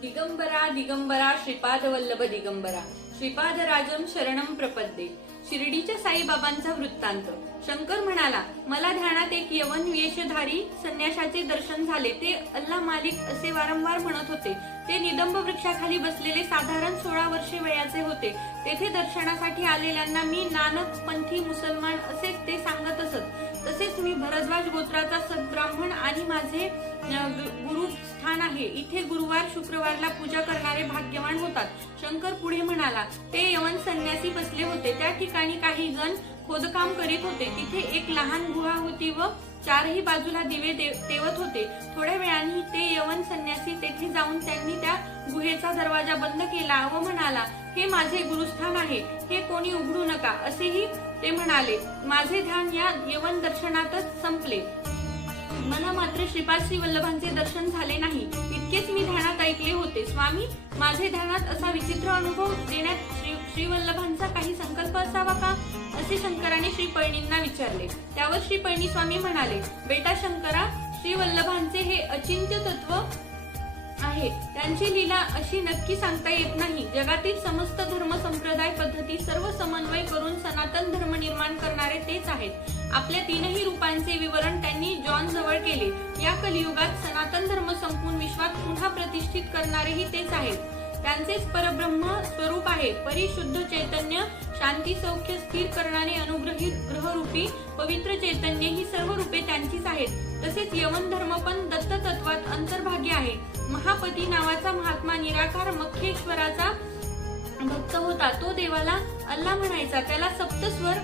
दिगंबरा दिगंबरा श्रीपाद वल्लभ दिगंबरा. श्रीपाद राजम शरणम प्रपद्ये. शिर्डीच्या साईबाबांचा वृत्तांत. शंकर म्हणाला मला ध्यानात एक यवन वेशधारी संन्याशाचे दर्शन झाले. ते अल्ला मालिक असे वारंवार म्हणत होते. ते निदंब वृक्षाखाली बसलेले साधारण सोळा वर्षे वयाचे होते. तेथे दर्शनासाठी आलेल्यांना मी नानक पंथी मुसलमान असेच ते सांगत असत. तसेच मी भरद्वाज गोत्राचा सद्ब्राह्मण आणि माझे गु- गुरु स्थान आहे. इथे गुरुवार शुक्रवारला पूजा करणारे भाग्यवान होतात. शंकर पुढे म्हणाला ते यवन संन्यासी बसले होते. त्या ठिकाणी काही जण खोदकाम करीत होते. तिथे एक लहान गुहा होती व चारही बाजूला दिवे तेवत होते. थोड्या वेळाने ते यवन संन्यासी तेथे जाऊन त्यांनी त्या गुहेचा दरवाजा बंद केला व म्हणाला हे माझे गुरुस्थान आहे. हे कोणी उघडू नका. असेही ते म्हणाले. माझे ध्यान या यवन दर्शनातच संपले. मला मात्र श्रीपाद श्री वल्लभांचे दर्शन झाले नाही. इतकेच मी ध्यानात ऐकले होते. स्वामी माझे ध्यानात असा विचित्र अनुभव देण्यात श्री श्री वल्लभांचा काही संकल्प असावा का? असे शंकराने श्री पैणींना विचारले. त्यावर श्री पैणी स्वामी म्हणाले बेटा शंकरा श्री वल्लभांचे हे अचिंत्य तत्व आहे. त्यांची लीला अशी नक्की सांगता येत नाही. जगातील समस्त धर्म संप्रदाय पद्धती सर्व समन्वय करून सनातन धर्म निर्माण करणारे तेच आहेत. आपल्या तीनही रूपांचे विवरण त्यांनी जॉन जवळ केले. या कलियुगात सनातन धर्म संपून विश्वात पुन्हा प्रतिष्ठित करणारेही तेच आहेत. त्यांचेच परब्रह्म स्वरूप आहे. परिशुद्ध चैतन्य शांती सौख्य स्थिर करणारे अनुग्रही ग्रहरूपी पवित्र चैतन्य ही सर्व रूपे त्यांचीच आहेत. तसेच यवन धर्म पण दत्त तत्वात अंतर्भागी आहे. महापती नावाचा महात्मा निराकार मख्येश्वराचा भक्त होता. तो देवाला अल्ला म्हणायचा त्याला सप्तस्वर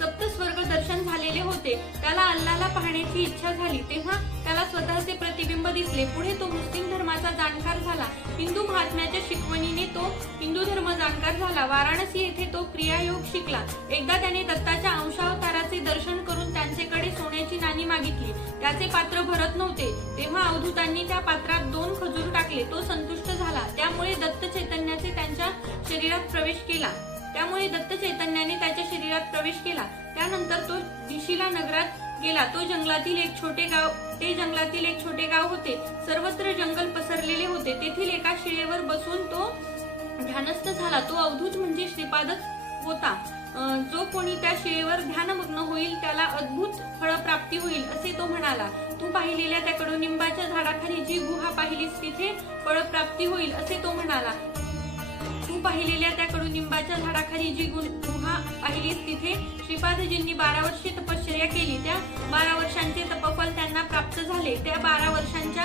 सप्तस्वर्ग दर्शन झालेले होते. त्याला अल्लाला पाहण्याची इच्छा झाली. तेव्हा त्याला स्वतःचे प्रतिबिंब दिसले. पुढे तो मुस्लिम धर्माचा जाणकार झाला. हिंदू महात्म्याच्या शिकवणीने तो हिंदू धर्म जाणकार झाला. वाराणसी येथे तो क्रियायोग शिकला. एकदा त्याने दत्ताच्या अंशावताराचे दर्शन करून त्यांचेकडे सोन्याची नाणी मागितली. त्याचे पात्र भरत नव्हते. तेव्हा अवधूतांनी त्या पात्रात दोन खजूर टाकले. तो संतुष्ट झाला. त्यामुळे दत्त चैतन्याचे त्यांच्या शरीरात प्रवेश केला. त्यामुळे दत्त चैतन्याने त्याच्या शरीरात प्रवेश केला. त्यानंतर तो दिशीला नगरात गेला. तो जंगलातील एक छोटे गाव ते जंगलातील एक छोटे गाव होते. सर्वत्र जंगल पसरलेले होते. तेथील एका शिळेवर बसून तो ध्यानस्थ झाला. तो अवधूत म्हणजे श्रीपादच होता. जो कोणी त्या शिळेवर ध्यानमग्न होईल त्याला अद्भुत फळप्राप्ती होईल असे तो म्हणाला. तू पाहिलेल्या त्या कडुनिंबाच्या झाडाखाली जी गुहा पाहिलीस तिथे फळप्राप्ती होईल असे तो म्हणाला. तू पाहिलेल्या त्या कडुनिंबाच्या झाडाखाली जी गु- गुहा पाहिलीस तिथे श्रीपादजींनी बारा वर्षे तपश्चर्या केली. त्या बारा वर्षांचे तपफल त्यांना प्राप्त झाले. त्या बारा वर्षांच्या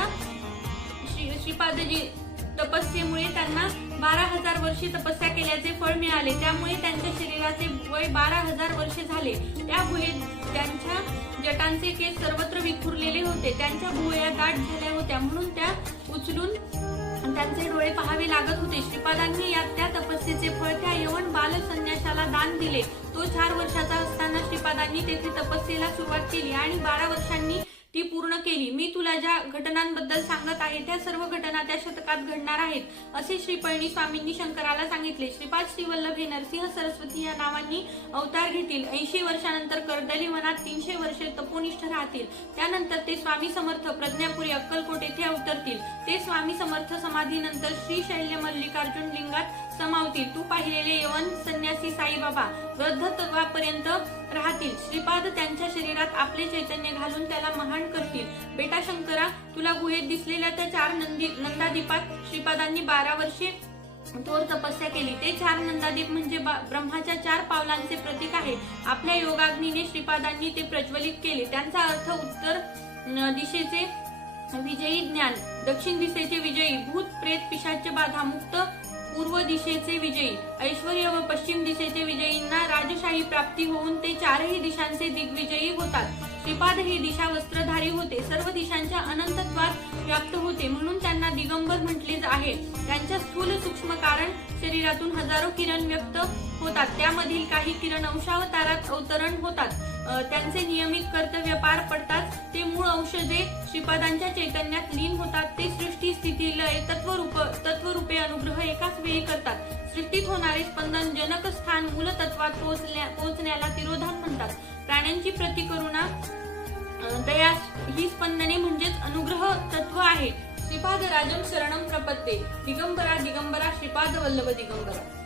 श्री- श्रीपादजी तपस्येमुळे त्यांना बारा हजार वर्षे तपस्या केल्याचे फळ मिळाले. त्यामुळे त्यांच्या शरीराचे वय बारा हजार वर्षे झाले. त्या भुयेत त्यांच्या जटांचे केस सर्वत्र विखुरलेले होते. त्यांच्या भुवया गाठ झाल्या होत्या. म्हणून त्या उचलून त्यांचे डोळे पाहावे लागत होते. श्रीपादांनी या त्या तपस्येचे फळ त्या यवन बाल संन्याशाला दान दिले. तो चार वर्षाचा असताना श्रीपादांनी तेथे तपस्येला सुरुवात केली आणि बारा वर्षांनी ती पूर्ण केली. मी तुला ज्या घटनांबद्दल सांगत आहे त्या सर्व घटना त्या शतकात घडणार आहेत असे श्रीपळणी स्वामींनी शंकराला सांगितले. श्रीपाद श्रीवल्लभ हे नरसिंह सरस्वती या नावांनी अवतार घेतील. ऐंशी वर्षानंतर कर्दली वनात तीनशे वर्षे तपोनिष्ठ राहतील. त्यानंतर ते स्वामी समर्थ प्रज्ञापुरी अक्कलकोट येथे अवतरतील. ते स्वामी समर्थ समाधीनंतर श्री शैल्य मल्लिकार्जुन लिंगात समावतील. तू पाहिलेले सन्यासी साईबाबा वृद्ध तत्वापर्यंत राहतील. श्रीपाद त्यांच्या शरीरात आपले चैतन्य घालून त्याला महान करतील. बेटा शंकरा तुला गुहेत दिसलेल्या त्या चार नंदी नंदादीपात श्रीपादांनी बारा वर्षे थोर तपस्या केली. ते चार नंदादीप म्हणजे ब्रह्माच्या चार पावलांचे प्रतीक आहे. आपल्या योगाग्नीने श्रीपादांनी ते प्रज्वलित केले. त्यांचा अर्थ उत्तर दिशेचे विजयी ज्ञान दक्षिण दिशेचे विजयी भूत प्रेत पिशाच्य बाधा मुक्त पूर्व दिशेचे विजयी ऐश्वर्य व पश्चिम दिशेचे विजयींना राजशाही प्राप्ती होऊन ते चारही दिशांचे दिग्विजयी होतात. श्रीपाद हे दिशा वस्त्रधारी होते. सर्व दिशांच्या अनंतत्वात व्याप्त होते. म्हणून त्यांना दिगंबर म्हटले आहे. त्यांच्या स्थूल सूक्ष्म कारण शरीरातून हजारो किरण व्यक्त होतात. त्यामधील काही किरण अंशावतारात अवतरण होतात. त्यांचे नियमित कर्तव्य पार पडतात. ते मूळ औषधे श्रीपादांच्या चैतन्यात लीन होतात. ते सृष्टी स्थिती लय तत्वरूप तत्वरूपे अनुग्रह एकाच वेळी करतात. सृष्टीत होणारे स्पंदन जनक स्थान मूलतत्वात पोहोचल्या पोहोचण्याला तिरोधान म्हणतात. प्राण्यांची प्रतिकरुणा दया ही स्पंदने म्हणजेच अनुग्रह तत्व आहे. श्रीपाद राजम शरणम प्रपत्ते. दिगंबरा दिगंबरा श्रीपाद वल्लभ दिगंबरा.